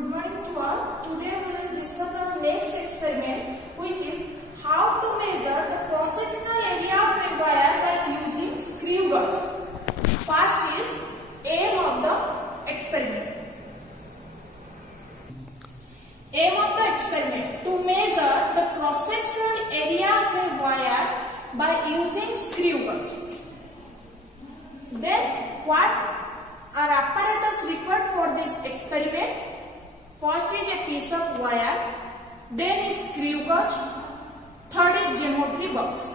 Good morning to all. Today we will discuss our next experiment, which is how to measure the cross-sectional area of a wire by using screw gauge. First is aim of the experiment. Aim of the experiment: to measure the cross-sectional area of a wire by using screw gauge. Then what are apparatus required for this experiment? First is a piece of wire, then is screw gauge, third is geometry box.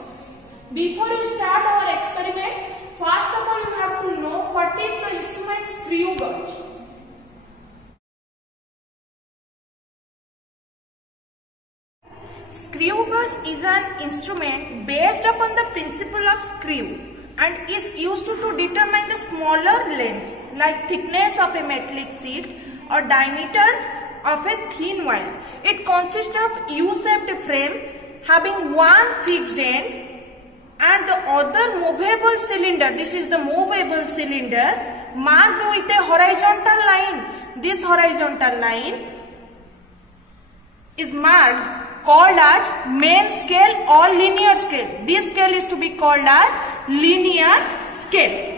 Before you start our experiment, first of all you have to know what is the instrument screw gauge. Screw gauge is an instrument based upon the principle of screw and is used to determine the smaller lengths like thickness of a metallic sheet or diameter of a thin wire. It consists of U-shaped frame having one fixed end and the other movable cylinder. This is the movable cylinder marked with a horizontal line. This horizontal line is marked called as main scale or linear scale. This scale is to be called as linear scale.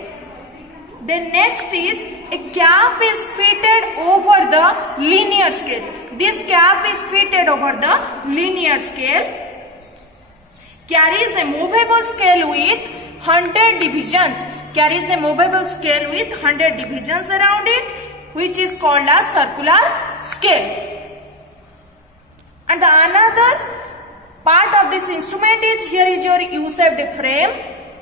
Then next is a cap is fitted over the linear scale. This cap is fitted over the linear scale. Carries a movable scale with 100 divisions. Carries a movable scale with 100 divisions around it, which is called as circular scale. And the another part of this instrument is, here is your U-shaped frame.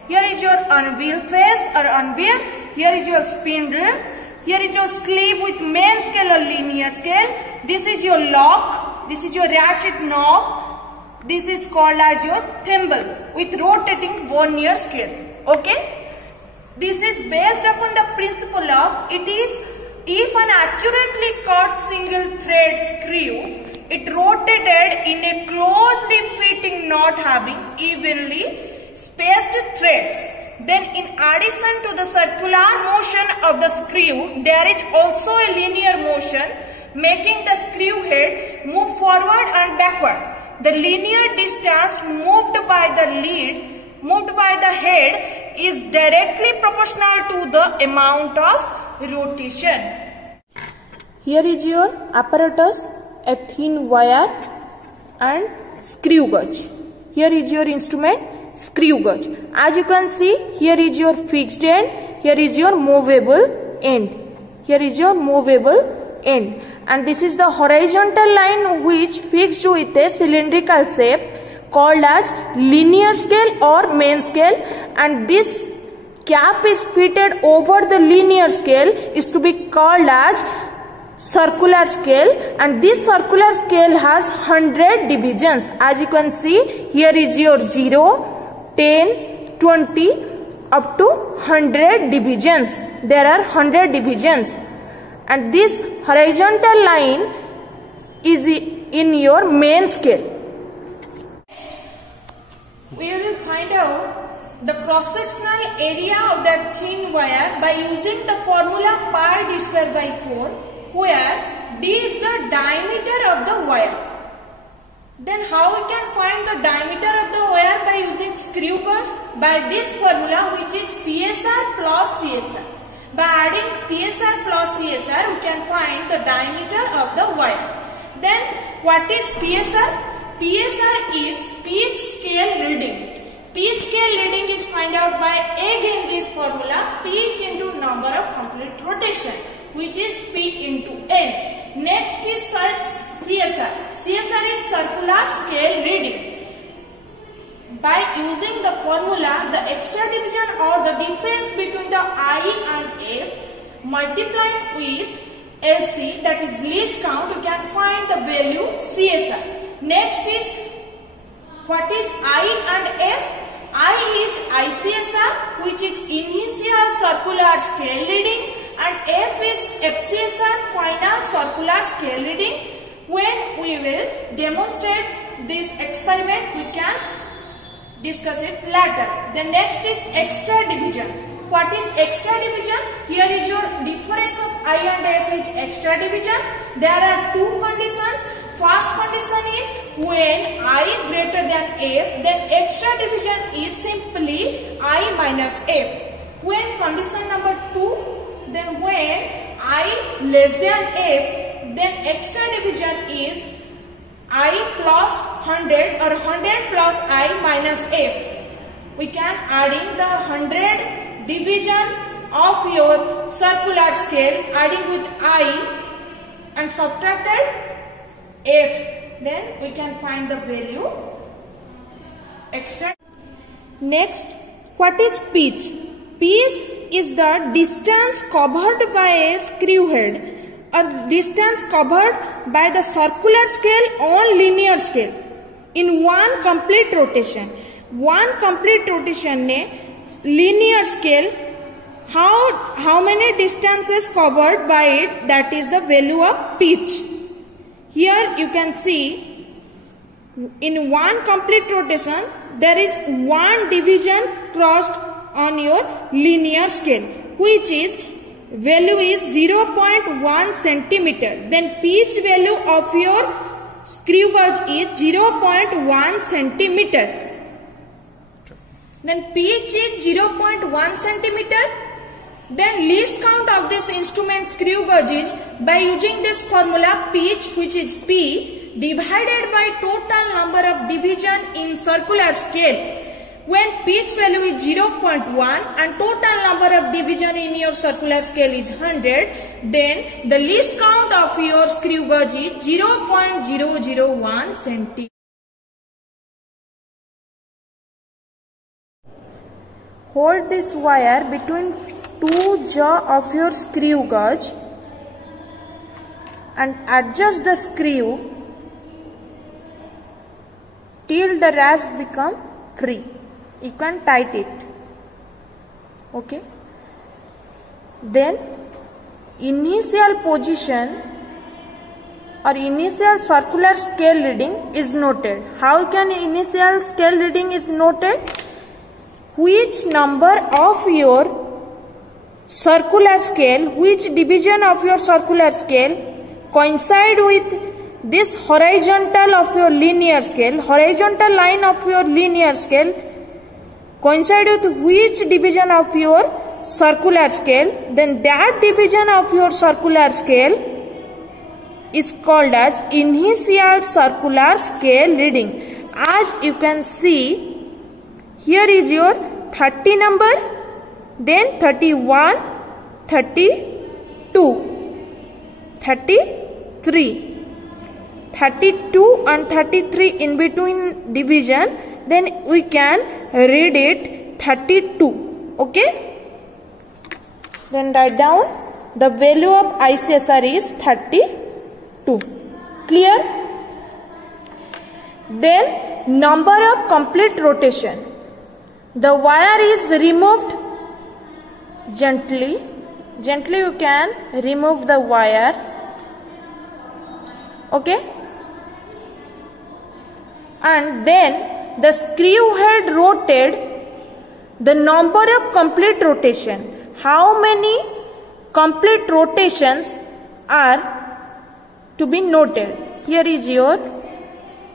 Here is your anvil face or anvil. Here is your spindle. Here is your sleeve with main scale or linear scale. This is your lock. This is your ratchet knob. This is called as your thimble with rotating vernier scale. Okay. This is based upon the principle of, it is if an accurately cut single thread screw, it rotated in a closely fitting knot having evenly spaced threads. Then in addition to the circular motion of the screw, there is also a linear motion making the screw head move forward and backward. The linear distance moved by the head is directly proportional to the amount of rotation. Here is your apparatus, a thin wire and screw gauge. Here is your instrument, screw gauge. As you can see, here is your fixed end, here is your movable end. Here is your movable end. And this is the horizontal line which fixed with a cylindrical shape called as linear scale or main scale. And this cap is fitted over the linear scale is to be called as circular scale, and this circular scale has 100 divisions. As you can see, here is your 0, 10, 20 up to 100 divisions. There are 100 divisions, and this horizontal line is in your main scale. We will find out the cross-sectional area of that thin wire by using the formula pi d square by 4, where d is the diameter of the wire. Then how we can find the diameter of the wire by using screw gauge? By this formula, which is PSR plus CSR. By adding PSR plus CSR, we can find the diameter of the wire. Then what is PSR? PSR is pitch scale reading. Pitch scale reading is found out by again this formula, pitch into number of complete rotation, which is P into N. Next is CSR. CSR is circular scale reading. By using the formula, the extra division or the difference between the I and F multiplying with LC, that is least count, you can find the value CSR. Next is, what is I and F? I is ICSR, which is initial circular scale reading, and F is FCSR, final circular scale reading. When we will demonstrate this experiment, we can discuss it later. The next is extra division. What is extra division? Here is your difference of I and F is extra division. There are two conditions. First condition is when I greater than F, then extra division is simply I minus F. When condition number 2, then when I less than F, then extra division is I plus 100 or 100 plus I minus F. We can add in the 100 division of your circular scale, adding with I and subtracted F. Then we can find the value extra. Next, what is pitch? Pitch is the distance covered by a screw head or distance covered by the circular scale on linear scale in one complete rotation. One complete rotation ne linear scale, how many distances covered by it, that is the value of pitch. Here you can see in one complete rotation there is one division crossed on your linear scale, which is value is 0.1 centimeter. Then pitch value of your screw gauge is 0.1 centimeter. Then pitch is 0.1 centimeter. Then least count of this instrument screw gauge is by using this formula pitch, which is P divided by total number of division in circular scale. When pitch value is 0.1 and total number of division in your circular scale is 100, then the least count of your screw gauge is 0.001 centimeter. Hold this wire between two jaw of your screw gauge and adjust the screw till the rasp become free. You can tighten it. Okay. Then initial position or initial circular scale reading is noted. How can initial scale reading is noted? Which number of your circular scale, which division of your circular scale coincide with this horizontal of your linear scale, horizontal line of your linear scale coincide with which division of your circular scale, then that division of your circular scale is called as initial circular scale reading. As you can see, here is your 30 number, then 31, 32, 33, 32 and 33 in between division, then we can read it 32. Okay? Then write down the value of ICSR is 32. Clear? Then number of complete rotation. The wire is removed gently. Gently you can remove the wire. Okay? And then the screw head rotated. The number of complete rotation. How many complete rotations are to be noted? Here is your.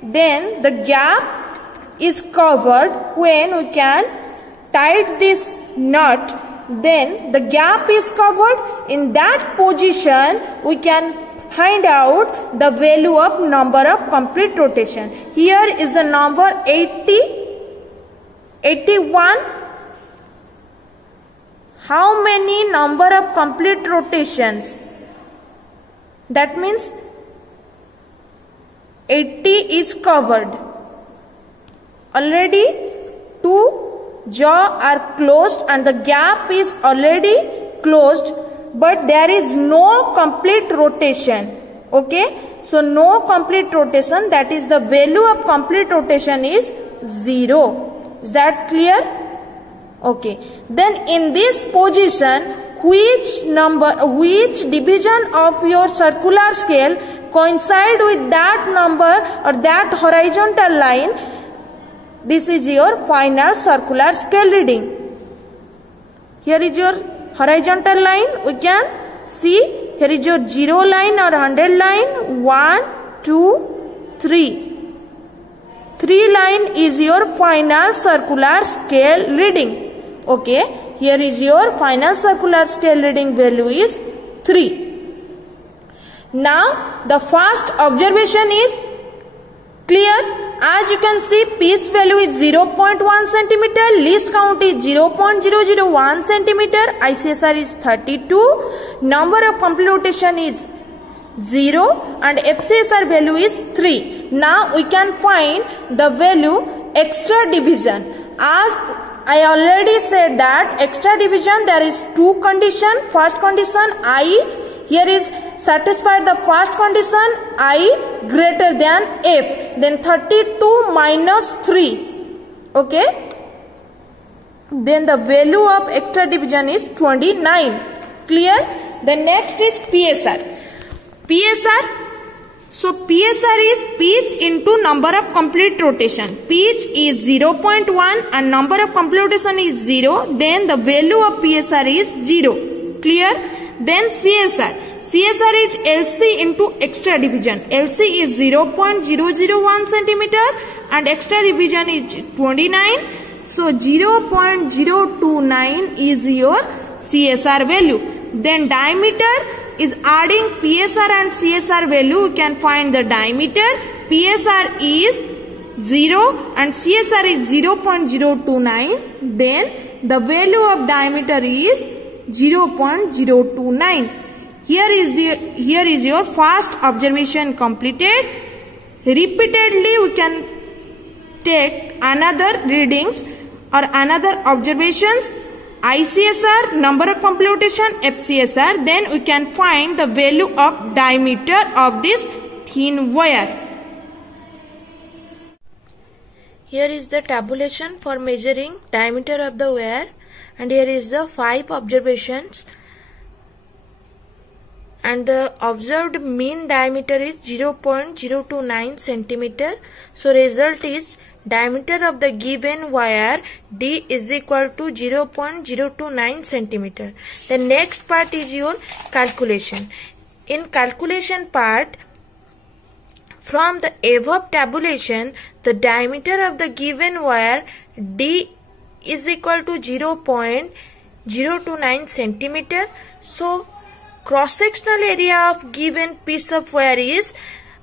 Then the gap is covered when we can tighten this nut. Then the gap is covered. In that position we can find out the value of number of complete rotation. Here is the number 80, 81. How many number of complete rotations? That means 80 is covered. Already two jaw are closed and the gap is already closed, but there is no complete rotation. Okay, so no complete rotation, that is the value of complete rotation is 0. Is that clear? Okay, then in this position, which division of your circular scale coincide with that number or that horizontal line? This is your final circular scale reading. Here is your horizontal line. We can see here is your 0 line or 100 line. 1, 2, 3. 3 line is your final circular scale reading. Okay. Here is your final circular scale reading value is 3. Now the first observation is clear. As you can see, pitch value is 0.1 centimeter, least count is 0.001 centimeter, ICSR is 32, number of complete rotation is 0 and FCSR value is 3. Now we can find the value extra division. As I already said that extra division there is two condition. First condition I, here is satisfied the first condition I greater than F, then 32 minus 3. Okay, then the value of extra division is 29. Clear? The next is PSR. PSR, so PSR is pitch into number of complete rotation. Pitch is 0.1 and number of complete rotation is 0, then the value of PSR is 0. Clear? Then CSR. CSR is LC into extra division. LC is 0.001 centimeter and extra division is 29. So 0.029 is your CSR value. Then diameter is adding PSR and CSR value. You can find the diameter. PSR is 0 and CSR is 0.029. Then the value of diameter is 0.029. Here is your first observation completed. Repeatedly we can take another readings or another observations. ICSR, number of complete rotation, FCSR, then we can find the value of diameter of this thin wire. Here is the tabulation for measuring diameter of the wire, and here is the 5 observations. And the observed mean diameter is 0.029 centimeter. So result is diameter of the given wire D is equal to 0.029 centimeter. The next part is your calculation. In calculation part, from the above tabulation, the diameter of the given wire D is equal to 0.029 centimeter. So cross-sectional area of given piece of wire is,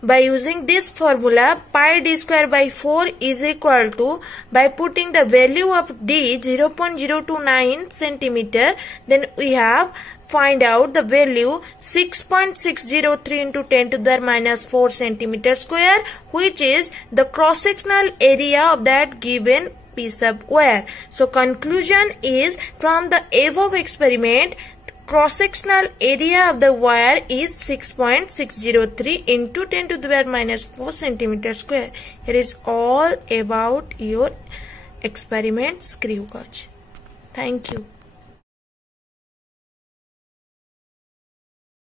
by using this formula, pi d square by 4 is equal to, by putting the value of D 0.029 centimeter, then we have find out the value 6.603 into 10 to the minus 4 centimeter square, which is the cross-sectional area of that given piece of wire. So conclusion is, from the above experiment, cross-sectional area of the wire is 6.603 into 10 to the minus 4 centimeter square. Here is all about your experiment screw gauge. Thank you.